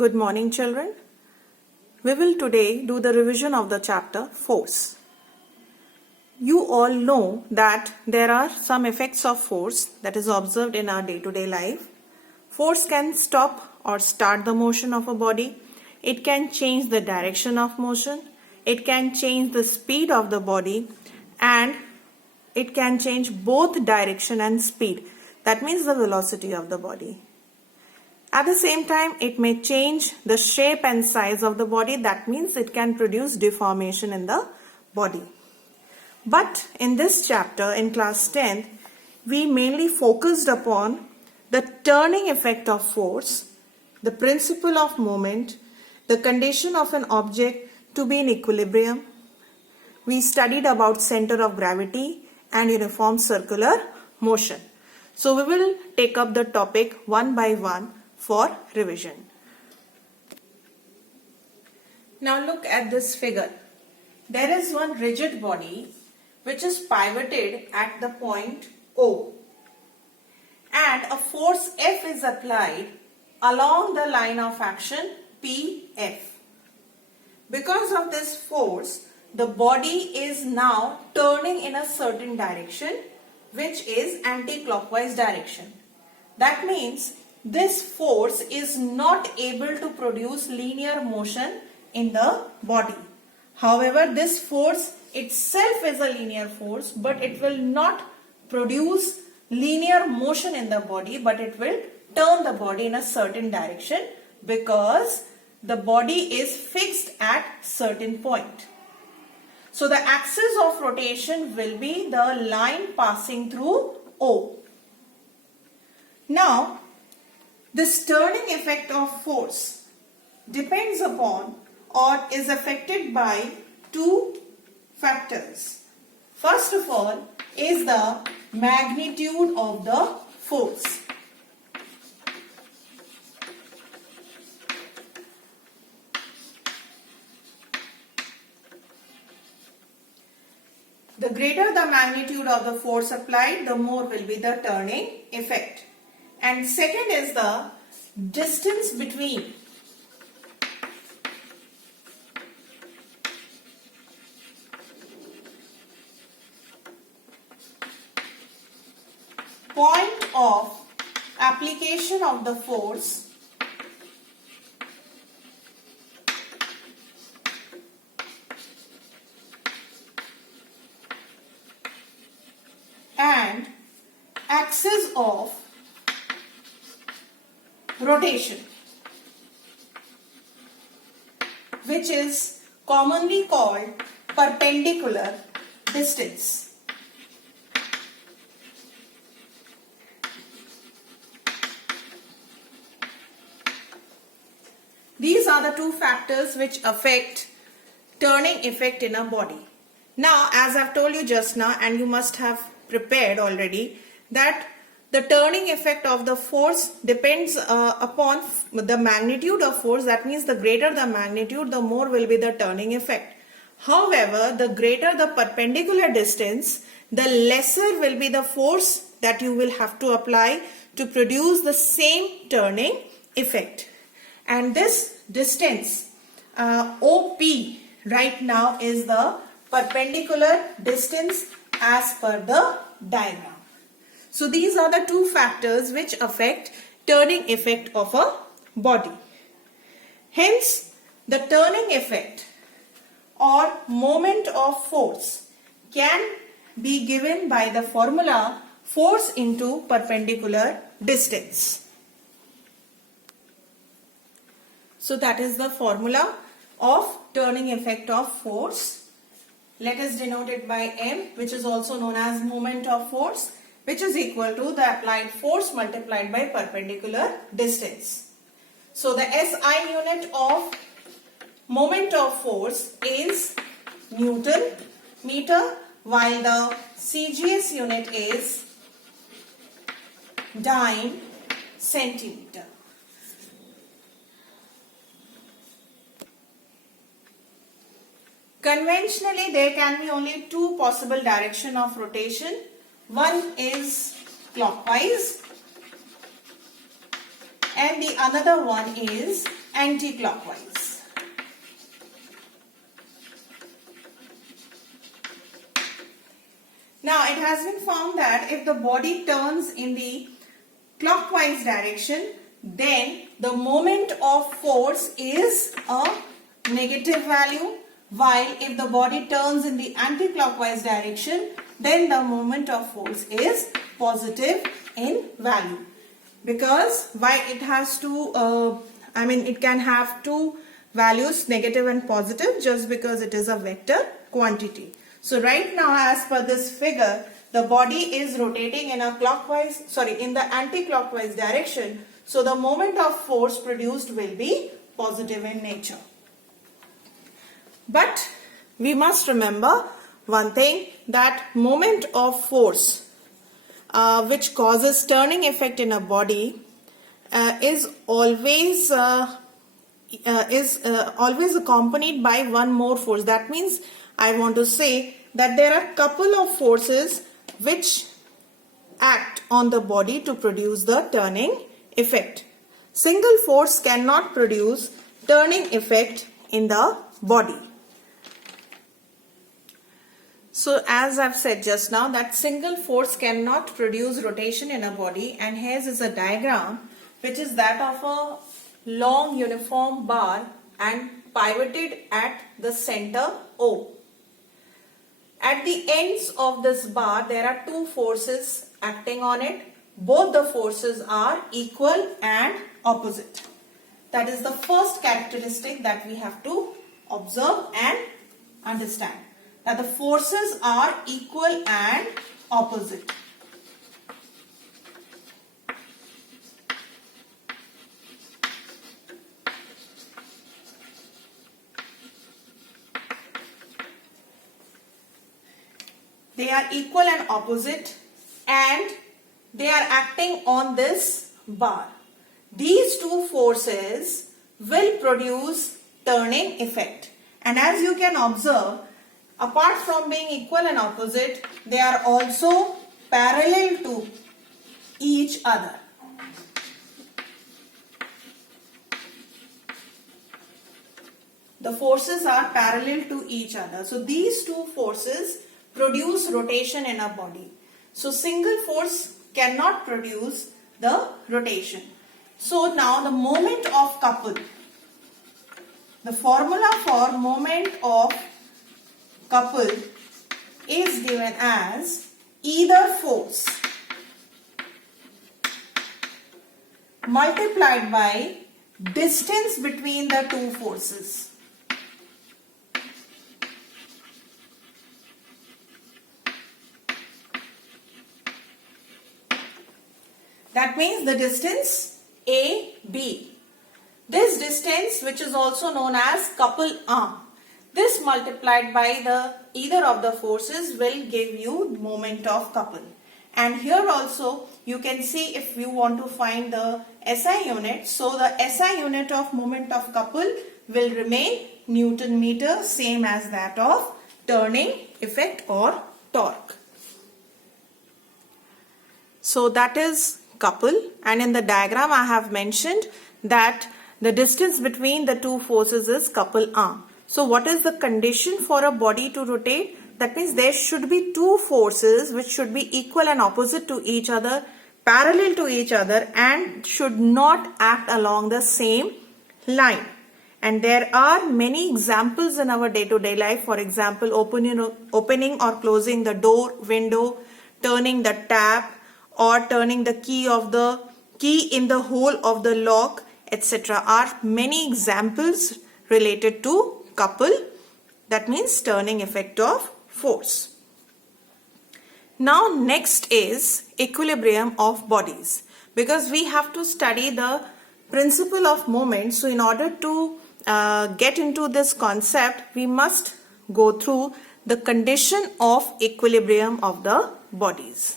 Good morning, children. We will today do the revision of the chapter Force. You all know that there are some effects of force that is observed in our day-to-day life. Force can stop or start the motion of a body. It can change the direction of motion. It can change the speed of the body, and it can change both direction and speed. That means the velocity of the body. At the same time, it may change the shape and size of the body. That means it can produce deformation in the body. But in this chapter, in class 10th, we mainly focused upon the turning effect of force, the principle of moment, the condition of an object to be in equilibrium. We studied about center of gravity and uniform circular motion. So we will take up the topic one by one for revision. Now look at this figure. There is one rigid body which is pivoted at the point O, and a force F is applied along the line of action PF. Because of this force, the body is now turning in a certain direction, which is anti-clockwise direction. That means this force is not able to produce linear motion in the body. However, this force itself is a linear force, but it will not produce linear motion in the body, but it will turn the body in a certain direction because the body is fixed at certain point. So the axis of rotation will be the line passing through O. Now, this turning effect of force depends upon or is affected by two factors. First of all is the magnitude of the force. The greater the magnitude of the force applied, the more will be the turning effect. And second is the distance between point of application of the force and axis of rotation, which is commonly called perpendicular distance. These are the two factors which affect turning effect in a body. Now, as I've told you just now, and you must have prepared already, that the turning effect of the force depends upon the magnitude of force. That means the greater the magnitude, the more will be the turning effect. However, the greater the perpendicular distance, the lesser will be the force that you will have to apply to produce the same turning effect. And this distance OP right now is the perpendicular distance as per the diagram. So these are the two factors which affect turning effect of a body. Hence, the turning effect or moment of force can be given by the formula force into perpendicular distance. So that is the formula of turning effect of force. Let us denote it by M, which is also known as moment of force, which is equal to the applied force multiplied by perpendicular distance. So the SI unit of moment of force is Newton meter, while the CGS unit is dyne centimeter. Conventionally, there can be only two possible direction of rotation. One is clockwise and the another one is anti-clockwise. Now it has been found that if the body turns in the clockwise direction, then the moment of force is a negative value, while if the body turns in the anti-clockwise direction, then the moment of force is positive in value. Because why it has to, it can have two values, negative and positive, just because it is a vector quantity. So right now, as per this figure, the body is rotating in in the anti-clockwise direction. So the moment of force produced will be positive in nature. But we must remember one thing, that moment of force which causes turning effect in a body is always accompanied by one more force. That means I want to say that there are couple of forces which act on the body to produce the turning effect. Single force cannot produce turning effect in the body. So as I've said just now, that single force cannot produce rotation in a body, and here is a diagram which is that of a long uniform bar and pivoted at the center O. At the ends of this bar there are two forces acting on it. Both the forces are equal and opposite. That is the first characteristic that we have to observe and understand, that the forces are equal and opposite. They are equal and opposite, and they are acting on this bar. These two forces will produce turning effect. And as you can observe, apart from being equal and opposite, they are also parallel to each other. The forces are parallel to each other. So these two forces produce rotation in a body. So single force cannot produce the rotation. So now the moment of couple. The formula for moment of couple is given as either force multiplied by distance between the two forces. That means the distance AB. This distance, which is also known as couple arm, this multiplied by the either of the forces will give you moment of couple. And here also you can see, if you want to find the SI unit, so the SI unit of moment of couple will remain Newton meter, same as that of turning effect or torque. So that is couple, and in the diagram I have mentioned that the distance between the two forces is couple arm. So what is the condition for a body to rotate? That means there should be two forces which should be equal and opposite to each other, parallel to each other, and should not act along the same line. And there are many examples in our day-to-day life. For example, opening or closing the door, window, turning the tap, or turning the key in the hole of the lock, etc. are many examples related to couple. That means turning effect of force. Now next is equilibrium of bodies, because we have to study the principle of moment. So in order to get into this concept, we must go through the condition of equilibrium of the bodies.